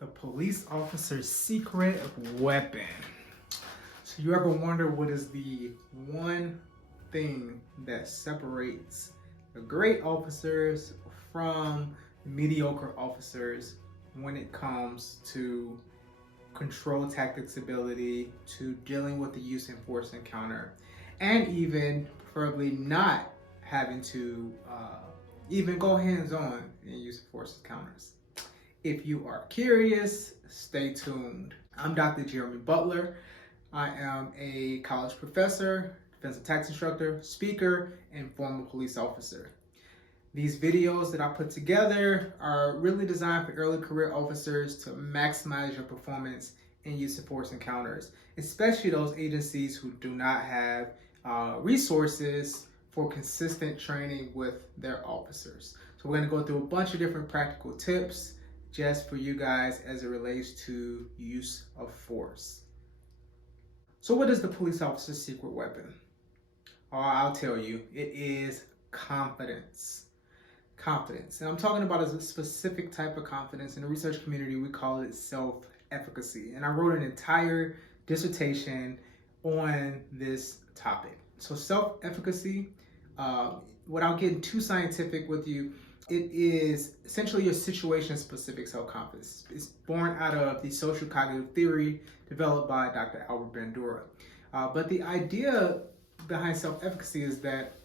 The police officer's secret weapon. So you ever wonder what is the one thing that separates the great officers from mediocre officers when it comes to control tactics ability, to dealing with the use and force encounter, and even preferably not having to even go hands-on in use of force encounters? If you are curious, stay tuned. I'm Dr. Jeremy Butler. I am a college professor, defensive tactics instructor, speaker, and former police officer. These videos that I put together are really designed for early career officers to maximize your performance in use of force encounters, especially those agencies who do not have resources for consistent training with their officers. So we're going to go through a bunch of different practical tips just for you guys as it relates to use of force. So what is the police officer's secret weapon? Oh, I'll tell you, it is confidence. Confidence. And I'm talking about a specific type of confidence. In the research community, we call it self-efficacy. And I wrote an entire dissertation on this topic. So self-efficacy, without getting too scientific with you, it is essentially your situation-specific self-confidence. It's born out of the social cognitive theory developed by Dr. Albert Bandura. But the idea behind self-efficacy is that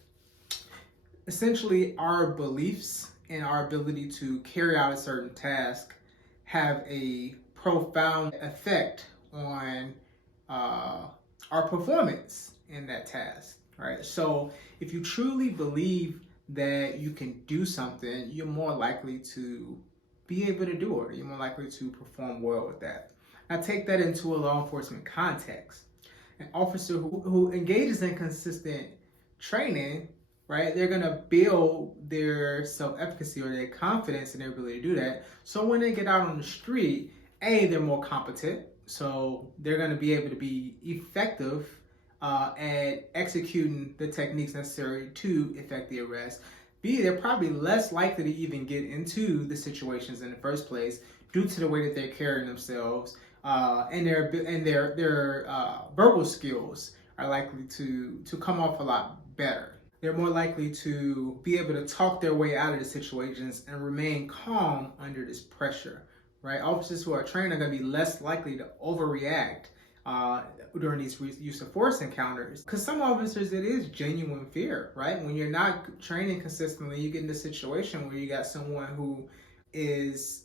essentially our beliefs and our ability to carry out a certain task have a profound effect on our performance in that task, right? So if you truly believe that you can do something, you're more likely to be able to do it. You're more likely to perform well with that. Now take that into a law enforcement context. An officer who engages in consistent training, right, they're going to build their self-efficacy or their confidence in their ability to do that. So when they get out on the street, A, they're more competent. So they're going to be able to be effective at executing the techniques necessary to effect the arrest. B, they're probably less likely to even get into the situations in the first place due to the way that they're carrying themselves, and their verbal skills are likely to come off a lot better. They're more likely to be able to talk their way out of the situations and remain calm under this pressure, right? Officers who are trained are going to be less likely to overreact during these use of force encounters. Because some officers, it is genuine fear, right? When you're not training consistently, you get in a situation where you got someone who is,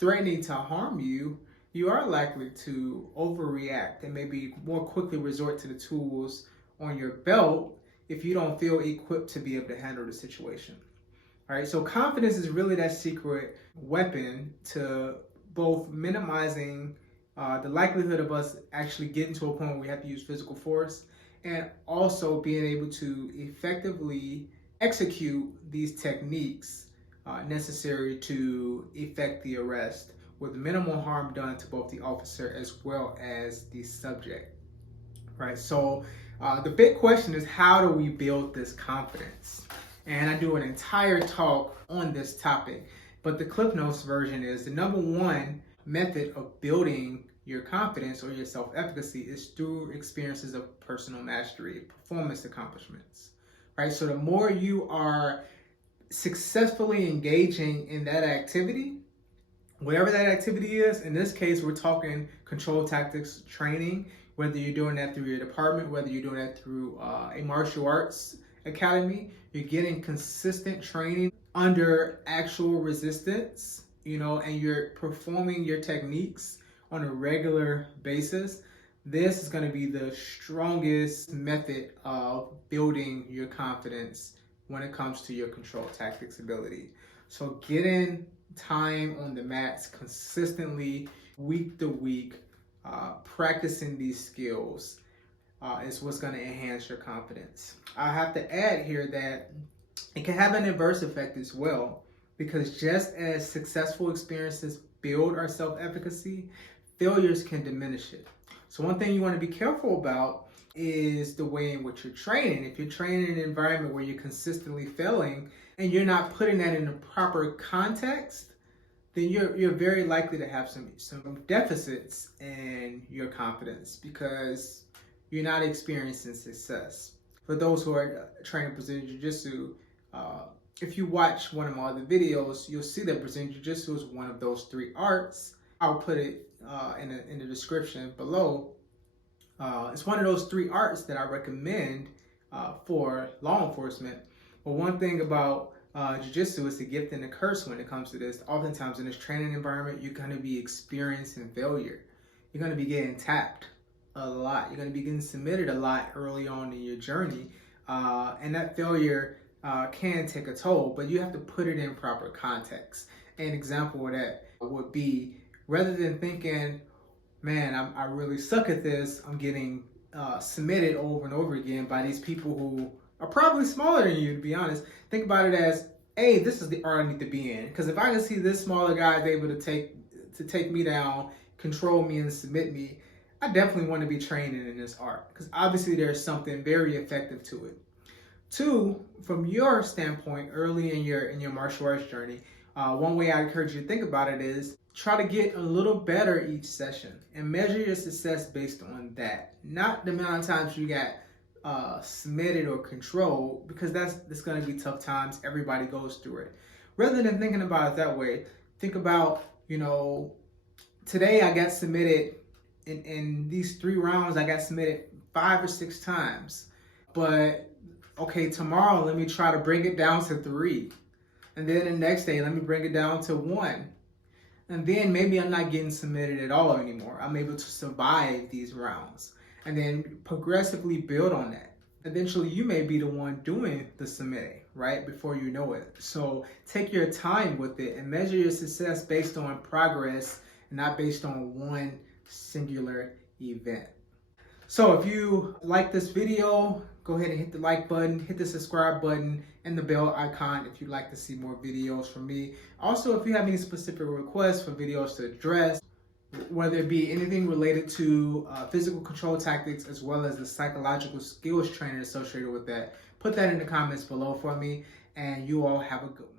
threatening to harm you, you are likely to overreact and maybe more quickly resort to the tools on your belt if you don't feel equipped to be able to handle the situation. All right, so confidence is really that secret weapon to both minimizing the likelihood of us actually getting to a point where we have to use physical force, and also being able to effectively execute these techniques necessary to effect the arrest with minimal harm done to both the officer as well as the subject. Right, so the big question is, how do we build this confidence? And I do an entire talk on this topic, but the Cliff Notes version is the number one method of building your confidence or your self-efficacy is through experiences of personal mastery, performance accomplishments, right? So the more you are successfully engaging in that activity, whatever that activity is, in this case, we're talking control tactics training, whether you're doing that through your department, whether you're doing that through a martial arts academy, you're getting consistent training under actual resistance, and you're performing your techniques on a regular basis. This is going to be the strongest method of building your confidence when it comes to your control tactics ability. So getting time on the mats consistently, week to week, practicing these skills is what's going to enhance your confidence. I have to add here that it can have an inverse effect as well, because just as successful experiences build our self-efficacy, failures can diminish it. So one thing you want to be careful about is the way in which you're training. If you're training in an environment where you're consistently failing and you're not putting that in the proper context, then you're very likely to have some deficits in your confidence because you're not experiencing success. For those who are training Brazilian Jiu-Jitsu, if you watch one of my other videos, you'll see that Brazilian Jiu-Jitsu is one of those 3 arts. I'll put it in the description below. It's one of those 3 arts that I recommend for law enforcement. But one thing about Jiu-Jitsu is the gift and the curse when it comes to this. Oftentimes in this training environment, you're going to be experiencing failure. You're going to be getting tapped a lot. You're going to be getting submitted a lot early on in your journey. And that failure can take a toll, but you have to put it in proper context. An example of that would be, rather than thinking, man, I really suck at this, I'm getting submitted over and over again by these people who are probably smaller than you, to be honest. Think about it as, hey, this is the art I need to be in. Because if I can see this smaller guy is able to take me down, control me, and submit me, I definitely want to be training in this art. Because obviously there's something very effective to it. 2, from your standpoint, early in your martial arts journey, one way I encourage you to think about it is try to get a little better each session and measure your success based on that. Not the amount of times you got submitted or controlled, because that's going to be tough times. Everybody goes through it. Rather than thinking about it that way, think about, today I got submitted in these 3 rounds, I got submitted 5 or 6 times. But okay, tomorrow let me try to bring it down to 3. And then the next day, let me bring it down to 1. And then maybe I'm not getting submitted at all anymore. I'm able to survive these rounds. And then progressively build on that. Eventually, you may be the one doing the submitting, right? Before you know it. So take your time with it and measure your success based on progress, and not based on one singular event. So if you like this video, go ahead and hit the like button, hit the subscribe button, and the bell icon if you'd like to see more videos from me. Also, if you have any specific requests for videos to address, whether it be anything related to physical control tactics as well as the psychological skills training associated with that, put that in the comments below for me, and you all have a good one.